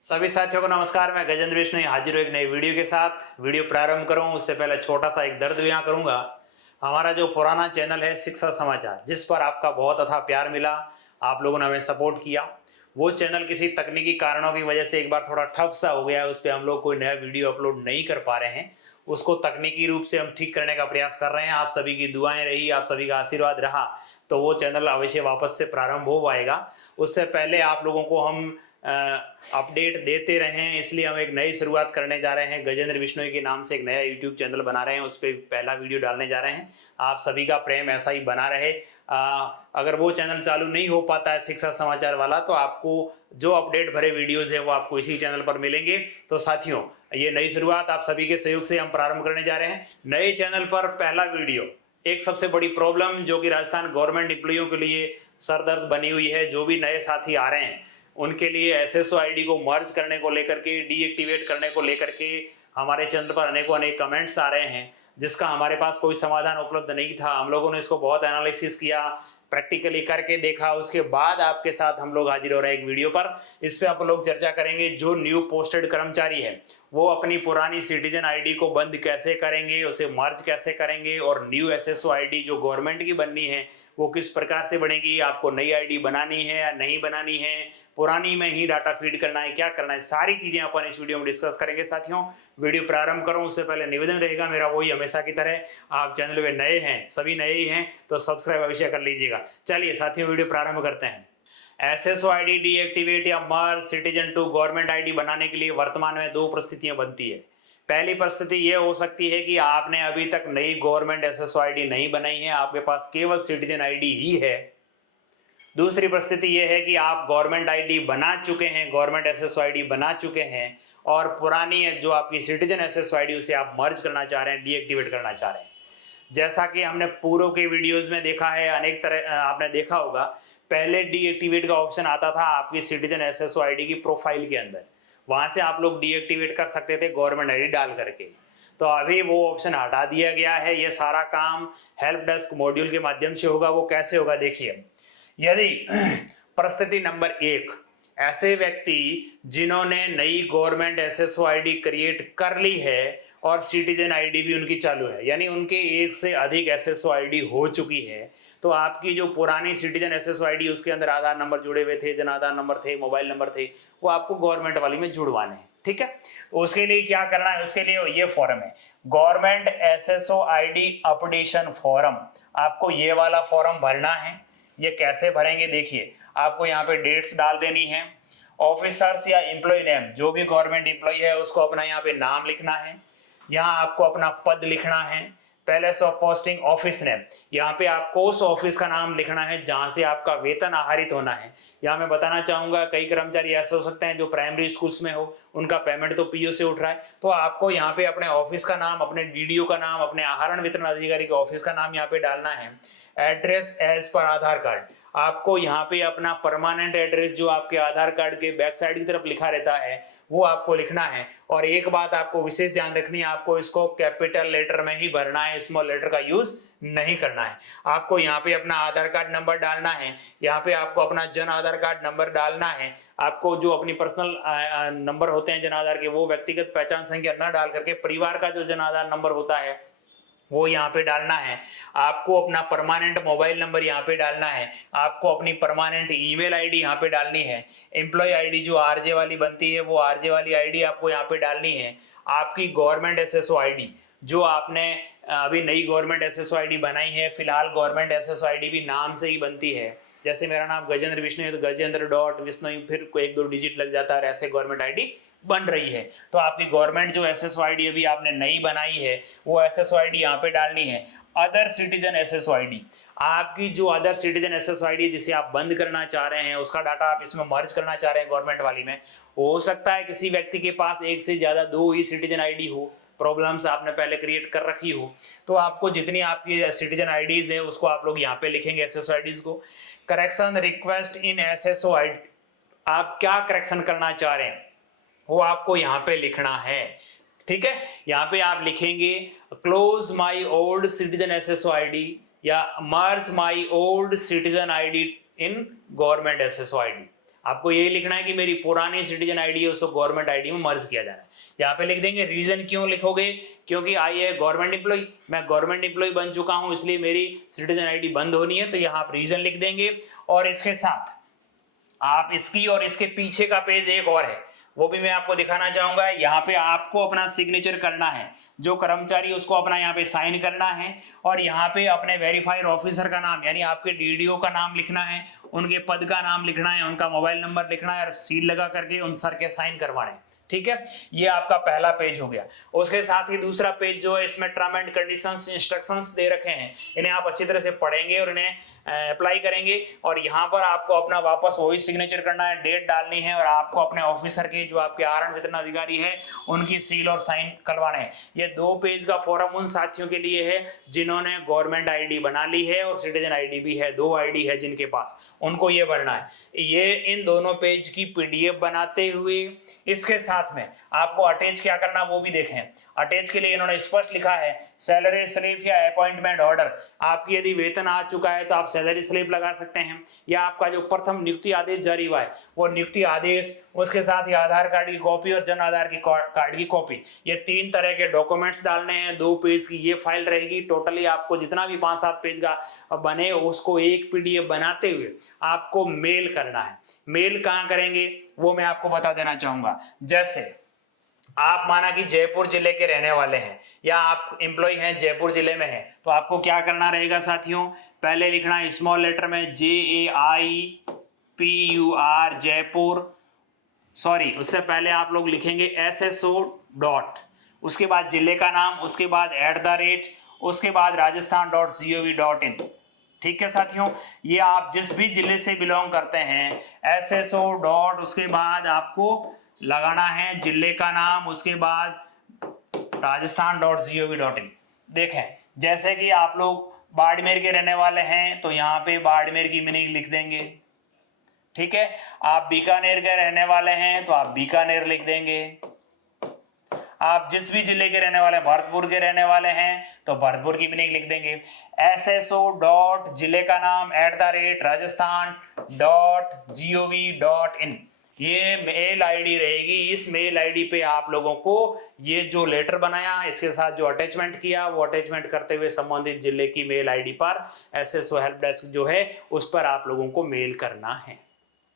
सभी साथियों को नमस्कार। मैं गजेंद्र विश्नोई हाजिर हूं एक नई वीडियो के साथ। वीडियो प्रारंभ करूं उससे पहले छोटा सा एक दर्द बयां करूंगा। हमारा जो पुराना चैनल है शिक्षा समाचार, जिस पर आपका बहुत अथाह प्यार मिला, आप लोगों ने हमें सपोर्ट किया, वो चैनल किसी तकनीकी कारणों की वजह से एक बार थोड़ा ठप सा हो गया है। उस पर हम लोग कोई नया वीडियो अपलोड नहीं कर पा रहे हैं। उसको तकनीकी रूप से हम ठीक करने का प्रयास कर रहे हैं। आप सभी की दुआएं रही, आप सभी का आशीर्वाद रहा तो वो चैनल अवश्य वापस से प्रारंभ हो पाएगा। उससे पहले आप लोगों को हम अपडेट देते रहें, इसलिए हम एक नई शुरुआत करने जा रहे हैं। गजेंद्र विश्नोई के नाम से एक नया यूट्यूब चैनल बना रहे हैं, उस पर पहला वीडियो डालने जा रहे हैं। आप सभी का प्रेम ऐसा ही बना रहे। अगर वो चैनल चालू नहीं हो पाता है शिक्षा समाचार वाला, तो आपको जो अपडेट भरे वीडियोज है वो आपको इसी चैनल पर मिलेंगे। तो साथियों, ये नई शुरुआत आप सभी के सहयोग से हम प्रारंभ करने जा रहे हैं। नए चैनल पर पहला वीडियो, एक सबसे बड़ी प्रॉब्लम जो कि राजस्थान गवर्नमेंट एम्प्लॉइयों के लिए सरदर्द बनी हुई है, जो भी नए साथी आ रहे हैं उनके लिए एसएसओ आईडी को मर्ज करने को लेकर के, डीएक्टिवेट करने को लेकर के हमारे चैनल पर अनेकों अनेक कमेंट्स आ रहे हैं, जिसका हमारे पास कोई समाधान उपलब्ध नहीं था। हम लोगों ने इसको बहुत एनालिसिस किया, प्रैक्टिकली करके देखा, उसके बाद आपके साथ हम लोग हाजिर हो रहे हैं एक वीडियो पर। इस पे आप लोग चर्चा करेंगे जो न्यू पोस्टेड कर्मचारी है वो अपनी पुरानी सिटीजन आईडी को बंद कैसे करेंगे, उसे मर्ज कैसे करेंगे, और न्यू एसएसओ आईडी जो गवर्नमेंट की बननी है वो किस प्रकार से बनेगी, आपको नई आईडी बनानी है या नहीं बनानी है, पुरानी में ही डाटा फीड करना है, क्या करना है, सारी चीजें अपन इस वीडियो में डिस्कस करेंगे। साथियों, वीडियो प्रारंभ करूं उससे पहले निवेदन रहेगा मेरा वही हमेशा की तरह, आप चैनल पे नए हैं, सभी नए ही हैं तो सब्सक्राइब अवश्य कर लीजिएगा। चलिए साथियों, वीडियो प्रारंभ करते हैं। एसएसओ आईडी डीएक्टिवेट या मर्ज सिटीजन टू गवर्नमेंट आईडी बनाने के लिए वर्तमान में दो परिस्थितियां बनती है। पहली परिस्थिति ये हो सकती है कि आपने अभी तक नई गवर्नमेंट एसएसओ आईडी नहीं बनाई है, आपके पास केवल सिटीजन आईडी ही है। दूसरी परिस्थिति यह है कि आप गवर्नमेंट आईडी बना चुके हैं, गवर्नमेंट एसएसओ आईडी बना चुके हैं और पुरानी जो आपकी सिटीजन एसएसओ आईडी उसे आप मर्ज करना चाह रहे हैं, डीएक्टिवेट करना चाह रहे हैं। जैसा कि हमने पूर्व के वीडियोस में देखा है, अनेक तरह आपने देखा होगा, पहले डीएक्टिवेट का ऑप्शन आता था आपकी सिटीजन एसएसओ आईडी की प्रोफाइल के अंदर, वहां से आप लोग डीएक्टिवेट कर सकते थे गवर्नमेंट आईडी डाल करके। तो अभी वो ऑप्शन हटा दिया गया है। ये सारा काम हेल्प डेस्क मॉड्यूल के माध्यम से होगा। वो कैसे होगा देखिए। यदि परिस्थिति नंबर 1, ऐसे व्यक्ति जिन्होंने नई गवर्नमेंट एसएसओ आईडी क्रिएट कर ली है और सिटीजन आईडी भी उनकी चालू है, यानी उनके एक से अधिक एसएसओ आईडी हो चुकी है, तो आपकी जो पुरानी सिटीजन एसएसओ आईडी उसके अंदर आधार नंबर जुड़े हुए थे, जन आधार नंबर थे, मोबाइल नंबर थे, वो आपको गवर्नमेंट वाली में जुड़वाने हैं। ठीक है, तो उसके लिए क्या करना है, उसके लिए ये फॉर्म है, government SSO ID updation form. आपको ये वाला फॉर्म भरना है। ये कैसे भरेंगे देखिए, आपको यहाँ पे डेट्स डाल देनी है, ऑफिसर्स या एम्प्लॉय नेम, जो भी गवर्नमेंट एम्प्लॉय है उसको अपना यहाँ पे नाम लिखना है, यहाँ आपको अपना पद लिखना है, palace of posting office name, यहाँ पे आपको उस ऑफिस का नाम लिखना है जहां से आपका वेतन आहरित होना है। यहाँ मैं बताना चाहूंगा, कई कर्मचारी ऐसे हो सकते हैं जो प्राइमरी स्कूल्स में हो, उनका पेमेंट तो पीओ से उठ रहा है, तो आपको यहाँ पे अपने ऑफिस का नाम, अपने डीडीओ का नाम, अपने आहरण वितरण अधिकारी के ऑफिस का नाम यहाँ पे डालना है। एड्रेस एज पर आधार कार्ड, आपको यहाँ पे अपना परमानेंट एड्रेस जो आपके आधार कार्ड के बैक साइड की तरफ लिखा रहता है वो आपको लिखना है। और एक बात आपको विशेष ध्यान रखनी है, आपको इसको कैपिटल लेटर में ही भरना है, स्मॉल लेटर का यूज नहीं करना है। आपको यहाँ पे अपना आधार कार्ड नंबर डालना है, यहाँ पे आपको अपना जन आधार कार्ड नंबर डालना है। आपको जो अपनी पर्सनल नंबर होते हैं जन आधार के, वो व्यक्तिगत पहचान संख्या न डाल करके परिवार का जो जन आधार नंबर होता है वो यहाँ पे डालना है। आपको अपना परमानेंट मोबाइल नंबर यहाँ पे डालना है, आपको अपनी परमानेंट ईमेल आईडी यहाँ पे डालनी है। एम्प्लॉय आईडी जो आरजे वाली बनती है वो आरजे वाली आईडी आपको यहाँ पे डालनी है। आपकी गवर्नमेंट एसएसओ आईडी जो आपने अभी नई गवर्नमेंट एसएसओ आईडी बनाई है, फिलहाल गवर्नमेंट एसएसओ आईडी भी नाम से ही बनती है। जैसे मेरा नाम गजेंद्र विश्नोई है तो गजेंद्र डॉट विश्नोई, फिर 1-2 डिजिट लग जाता है, ऐसे गवर्नमेंट आईडी बन रही है। तो आपकी गवर्नमेंट जो एसएसओ आईडी अभी आपने नई बनाई है वो एसएसओ आईडी यहाँ पे डालनी है। अदर सिटीजन एसएसओ आईडी, आपकी जो अदर सिटीजन एसएसओ आईडी जिसे आप बंद करना चाह रहे हैं, उसका डाटा आप इसमें मर्ज करना चाह रहे हैं गवर्नमेंट वाली में। हो सकता है किसी व्यक्ति के पास एक से ज्यादा 2 ही सिटीजन आईडी हो, प्रॉब्लम्स आपने पहले क्रिएट कर रखी हो, तो आपको जितनी आपकी सिटीजन आईडीज है उसको आप लोग यहाँ पे लिखेंगे एसएसओ आईडीज को। Correction request in SSO ID, आप क्या करेक्शन करना चाह रहे हैं वो आपको यहाँ पे लिखना है। ठीक है, यहाँ पे आप लिखेंगे close my old citizen SSO ID या merge my old citizen ID in government SSO ID. आपको यही लिखना है कि मेरी पुरानी सिटीजन आईडी है उसको गवर्नमेंट आईडी में मर्ज किया जाना है। यहाँ पे लिख देंगे। रीजन क्यों लिखोगे? क्योंकि आई है गवर्नमेंट एम्प्लॉय, मैं गवर्नमेंट एम्प्लॉय बन चुका हूं इसलिए मेरी सिटीजन आईडी बंद होनी है, तो यहाँ आप रीजन लिख देंगे। और इसके साथ आप इसकी और इसके पीछे का पेज एक और है, वो भी मैं आपको दिखाना चाहूंगा। यहाँ पे आपको अपना सिग्नेचर करना है, जो कर्मचारी उसको अपना यहाँ पे साइन करना है, और यहाँ पे अपने वेरीफाइड ऑफिसर का नाम यानी आपके डीडीओ का नाम लिखना है, उनके पद का नाम लिखना है, उनका मोबाइल नंबर लिखना है और सील लगा करके उन सर के साइन करवाने हैं। ठीक है, ये आपका पहला पेज हो गया। उसके साथ ही दूसरा पेज जो है, इसमें टर्म एंड कंडीशंस इंस्ट्रक्शंस दे रखे हैं, इन्हें आप अच्छी तरह से पढ़ेंगे और इन्हें अप्लाई करेंगे। और यहाँ पर आपको अपना वापस वही सिग्नेचर करना है, डेट डालनी है, और आपको अपने ऑफिसर की जो आपके आहरण वितरण अधिकारी है उनकी सील और साइन करवाने हैं। ये 2 पेज का फॉर्म उन साथियों के लिए है जिन्होंने गवर्नमेंट आईडी बना ली है और सिटीजन आईडी भी है, 2 आईडी है जिनके पास, उनको ये भरना है। ये इन दोनों पेज की पीडीएफ बनाते हुए इसके साथ में आपको अटैच क्या करना वो भी देखें। अटैच के लिए इन्होंने स्पष्ट लिखा है सैलरी स्लिप या अपॉइंटमेंट ऑर्डर। आपकी यदि वेतन आ चुका है तो आप सैलरी स्लिप लगा सकते हैं, या आपका जो प्रथम नियुक्ति आदेश जारी हुआ है वो नियुक्ति आदेश, उसके साथ ही आधार कार्ड की कॉपी और जन आधार की कार्ड की कॉपी, ये 3 तरह के डॉक्यूमेंट्स डालने हैं। 2 पेज की ये फाइल रहेगी। टोटली आपको जितना भी 5-7 पेज का बने उसको एक पीडीएफ बनाते हुए आपको मेल करना है। मेल कहाँ करेंगे वो मैं आपको बता देना चाहूंगा। जैसे आप माना कि जयपुर जिले के रहने वाले हैं या आप एम्प्लॉय हैं जयपुर जिले में हैं, तो आपको क्या करना रहेगा साथियों, पहले लिखना है स्मॉल लेटर में JAIPUR जयपुर, सॉरी उससे पहले आप लोग लिखेंगे SSO डॉट, उसके बाद जिले का नाम, उसके बाद @ उसके बाद rajasthan.gov.in। ठीक है साथियों, ये आप जिस भी जिले से बिलोंग करते हैं SSO डॉट, उसके बाद आपको लगाना है जिले का नाम, उसके बाद rajasthan.gov.in। देखें, जैसे कि आप लोग बाड़मेर के रहने वाले हैं तो यहाँ पे बाड़मेर की मीनिंग लिख देंगे। ठीक है, आप बीकानेर के रहने वाले हैं तो आप बीकानेर लिख देंगे। आप जिस भी जिले के रहने वाले, भरतपुर के रहने वाले हैं तो भरतपुर की मीनिंग लिख देंगे। SSO डॉट जिले का नाम @ rajasthan.gov.in, ये मेल आईडी रहेगी। इस मेल आईडी पे आप लोगों को ये जो लेटर बनाया इसके साथ जो अटैचमेंट किया वो अटैचमेंट करते हुए संबंधित जिले की मेल आईडी पर SSO हेल्प डेस्क जो है उस पर आप लोगों को मेल करना है।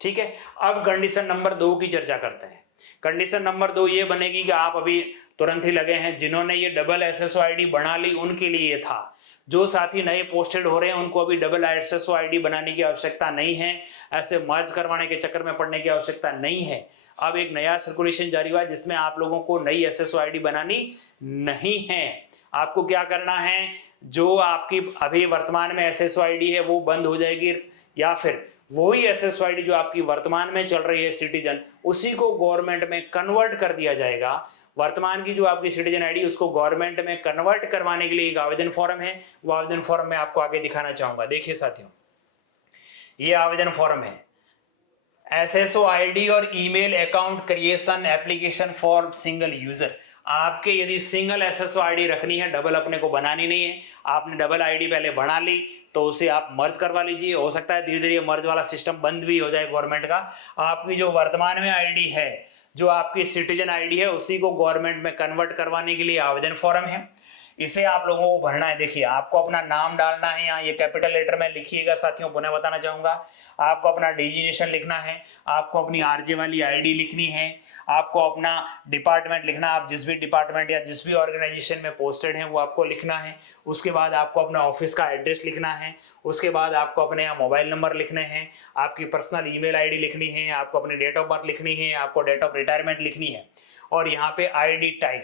ठीक है, अब कंडीशन नंबर 2 की चर्चा करते हैं। कंडीशन नंबर 2 ये बनेगी कि आप अभी तुरंत ही लगे हैं, जिन्होंने ये डबल SSO आईडी बना ली उनके लिए ये था। जो साथी नए पोस्टेड हो रहे हैं उनको अभी डबल SSO आईडी बनाने की आवश्यकता नहीं है, ऐसे मर्ज करवाने के चक्कर में पड़ने की आवश्यकता नहीं है। अब एक नया सर्कुलेशन जारी हुआ है जिसमें आप लोगों को नई SSO आईडी बनानी नहीं है। आपको क्या करना है, जो आपकी अभी वर्तमान में SSO आईडी है वो बंद हो जाएगी, या फिर वही SSO आईडी जो आपकी वर्तमान में चल रही है सिटीजन, उसी को गवर्नमेंट में कन्वर्ट कर दिया जाएगा। वर्तमान की जो आपकी सिटीजन आईडी उसको गवर्नमेंट में कन्वर्ट करवाने के लिए एक आवेदन फॉर्म है, वो आवेदन फॉर्म मैं आपको आगे दिखाना चाहूंगा। देखिए साथियों, ये आवेदन फॉर्म है, SSO आईडी और email account creation application for single user. आपके यदि सिंगल SSO आईडी रखनी है, डबल अपने को बनानी नहीं है, आपने डबल आईडी पहले बना ली तो उसे आप मर्ज करवा लीजिए। हो सकता है धीरे धीरे मर्ज वाला सिस्टम बंद भी हो जाए गवर्नमेंट का। आपकी जो वर्तमान में आईडी है, जो आपकी सिटीजन आईडी है, उसी को गवर्नमेंट में कन्वर्ट करवाने के लिए आवेदन फॉर्म है, इसे आप लोगों को भरना है। देखिए, आपको अपना नाम डालना है, यहाँ ये कैपिटल लेटर में लिखिएगा साथियों, पुनः बताना चाहूंगा। आपको अपना डिजिग्नेशन लिखना है, आपको अपनी RJ वाली आईडी लिखनी है, आपको अपना डिपार्टमेंट लिखना, आप जिस भी डिपार्टमेंट या जिस भी ऑर्गेनाइजेशन में पोस्टेड हैं वो आपको लिखना है। उसके बाद आपको अपना ऑफिस का एड्रेस लिखना है, उसके बाद आपको अपने यहाँ मोबाइल नंबर लिखने हैं, आपकी पर्सनल ईमेल आईडी लिखनी है, आपको अपनी डेट ऑफ बर्थ लिखनी है, आपको डेट ऑफ रिटायरमेंट लिखनी है, और यहाँ पे ID टाइप,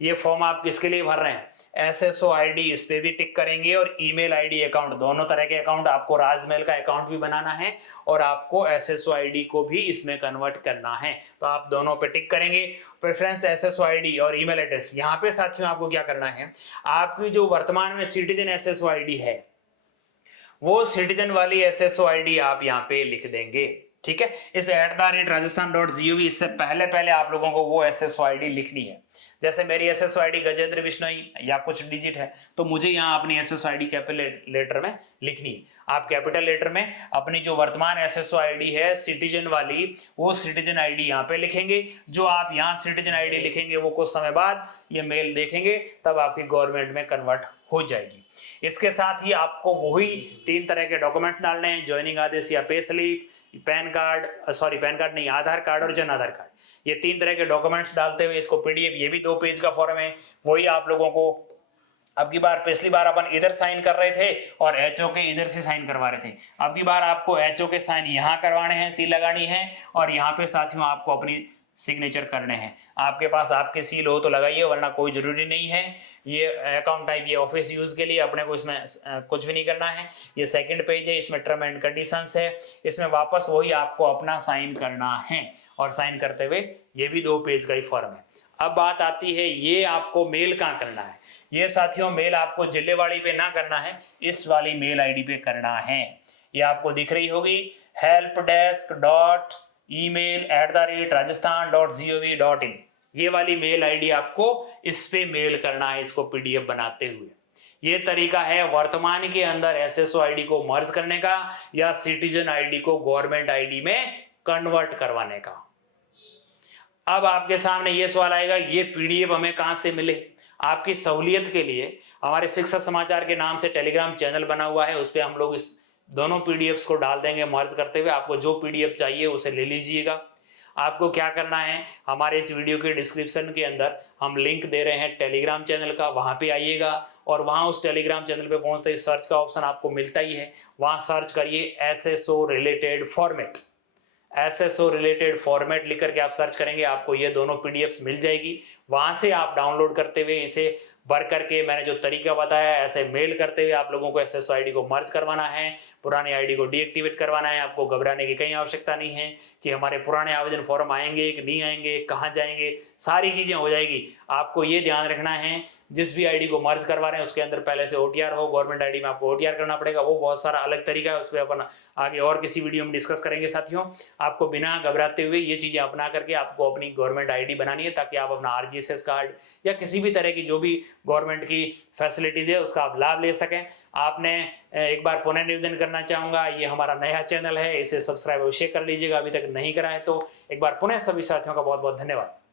ये फॉर्म आप किसके लिए भर रहे हैं, SSO आईडी, इस पे भी टिक करेंगे, और ईमेल आईडी अकाउंट, दोनों तरह के अकाउंट, आपको राजमेल का अकाउंट भी बनाना है और आपको SSO आईडी को भी इसमें कन्वर्ट करना है, तो आप दोनों पे टिक करेंगे। प्रेफरेंस SSO आईडी और ईमेल एड्रेस, यहाँ पे साथियों आपको क्या करना है, आपकी जो वर्तमान में सिटीजन SSO आईडी है वो सिटीजन वाली SSO आईडी आप यहाँ पे लिख देंगे। ठीक है, इस @rajasthan.gov, इससे पहले आप लोगों को वो SSO आईडी लिखनी है। जैसे मेरी SSO आईडी गजेंद्र बिश्नोई या कुछ डिजिट है, तो मुझे यहाँ अपनी SSO आईडी कैपिटल लेटर में लिखनी है। आप कैपिटल लेटर में अपनी जो वर्तमान एसएसओ आईडी है सिटीजन वाली, वो सिटीजन आईडी यहाँ पे लिखेंगे। जो आप यहाँ सिटीजन आईडी लिखेंगे वो कुछ समय बाद ये मेल देखेंगे, तब आपकी गवर्नमेंट में कन्वर्ट हो जाएगी। इसके साथ ही आपको वही 3 तरह के डॉक्यूमेंट डालने हैं, ज्वाइनिंग आदेश या पे स्लिप, पैन कार्ड नहीं, आधार कार्ड और जन आधार कार्ड। ये 3 तरह के डॉक्यूमेंट्स डालते हुए इसको पीडीएफ, ये भी 2 पेज का फॉर्म है, वही आप लोगों को अब की बार, पिछली बार अपन इधर साइन कर रहे थे और एचओ के इधर से साइन करवा रहे थे। अब की बार आपको एचओ के साइन यहाँ करवाने हैं, सील लगानी है, और यहाँ पे साथियों आपको अपनी सिग्नेचर करने हैं। आपके पास आपके सील हो तो लगाइए, वरना कोई जरूरी नहीं है। ये अकाउंट टाइप, ये ऑफिस यूज के लिए, अपने को इसमें कुछ भी नहीं करना है। ये सेकंड पेज है, इसमें टर्म एंड कंडीशंस है, इसमें वापस वही आपको अपना साइन करना है, और साइन करते हुए ये भी 2 पेज का ही फॉर्म है। अब बात आती है ये आपको मेल कहाँ करना है। ये साथियों मेल आपको जिलेवाड़ी पे ना करना है, इस वाली मेल आईडी पे करना है। ये आपको दिख रही होगी, helpdesk.email@rajasthan.gov.in, ये वाली मेल आईडी आपको इस पे मेल करना है, इसको पीडीएफ बनाते हुए। ये तरीका है वर्तमान के अंदर एसएसओ आईडी को मर्ज करने का या सिटीजन आईडी को गवर्नमेंट आईडी में कन्वर्ट करवाने का। अब आपके सामने ये सवाल आएगा, ये पीडीएफ हमें कहां से मिले। आपकी सहूलियत के लिए हमारे शिक्षा समाचार के नाम से टेलीग्राम चैनल बना हुआ है, उस पर हम लोग इस दोनों पीडीएफ्स को डाल देंगे मर्ज करते हुए। आपको जो पीडीएफ चाहिए उसे ले लीजिएगा। आपको क्या करना है, हमारे इस वीडियो के डिस्क्रिप्शन के अंदर हम लिंक दे रहे हैं टेलीग्राम चैनल का, वहां पे आइएगा और वहां उस टेलीग्राम चैनल पे पहुंचते ही सर्च का ऑप्शन आपको मिलता ही है, वहां सर्च करिए SSO related format. SSO related format लिख करके आप सर्च करेंगे, आपको ये दोनों पीडीएफ्स मिल जाएगी। वहां से आप डाउनलोड करते हुए इसे भर करके, मैंने जो तरीका बताया ऐसे मेल करते हुए आप लोगों को एसएसओ आईडी को मर्ज करवाना है, पुरानी आईडी को डीएक्टिवेट करवाना है। आपको घबराने की कहीं आवश्यकता नहीं है कि हमारे पुराने आवेदन फॉर्म आएंगे कि नहीं आएंगे, कहाँ जाएंगे, सारी चीजें हो जाएगी। आपको ये ध्यान रखना है जिस भी आईडी को मर्ज करवा रहे हैं उसके अंदर पहले से ओटीआर हो। गवर्नमेंट आईडी में आपको ओटीआर करना पड़ेगा, वो बहुत सारा अलग तरीका है, उस पर अपन आगे और किसी वीडियो में डिस्कस करेंगे। साथियों आपको बिना घबराते हुए ये चीजें अपना करके आपको अपनी गवर्नमेंट आईडी बनानी है, ताकि आप अपना आरजीएसएस कार्ड या किसी भी तरह की जो भी गवर्नमेंट की फैसिलिटीज है उसका आप लाभ ले सकें। आपने एक बार पुनः निवेदन करना चाहूंगा, ये हमारा नया चैनल है, इसे सब्सक्राइब अवश्य कर लीजिएगा अभी तक नहीं करा है तो। एक बार पुनः सभी साथियों का बहुत बहुत धन्यवाद।